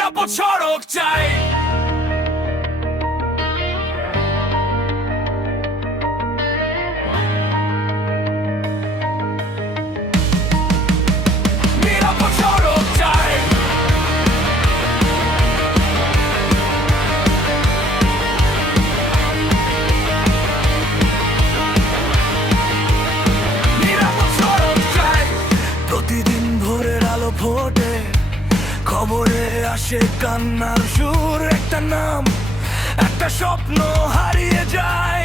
নিরাপদ সড়ক চাই। নিরাপদ খবরে আসে কান্নার সুর একটা নাম একটা স্বপ্ন হারিয়ে যায়।